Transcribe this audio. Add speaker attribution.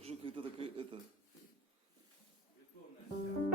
Speaker 1: только что какая-то такая
Speaker 2: это.